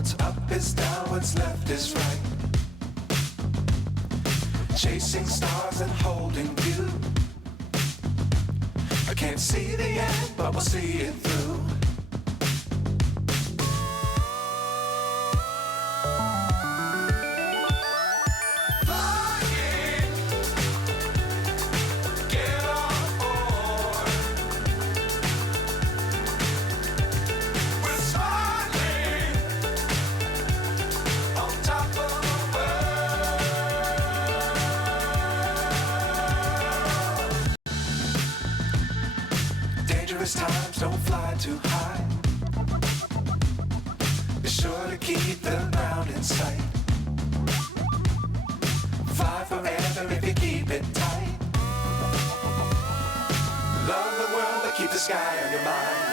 What's up is down, what's left is right. Chasing stars and holding you. I can't see the end, but we'll see it through. Times don't fly too high. Be sure to keep the ground in sight. Fly forever if you keep it tight. Love the world but keep the sky on your mind.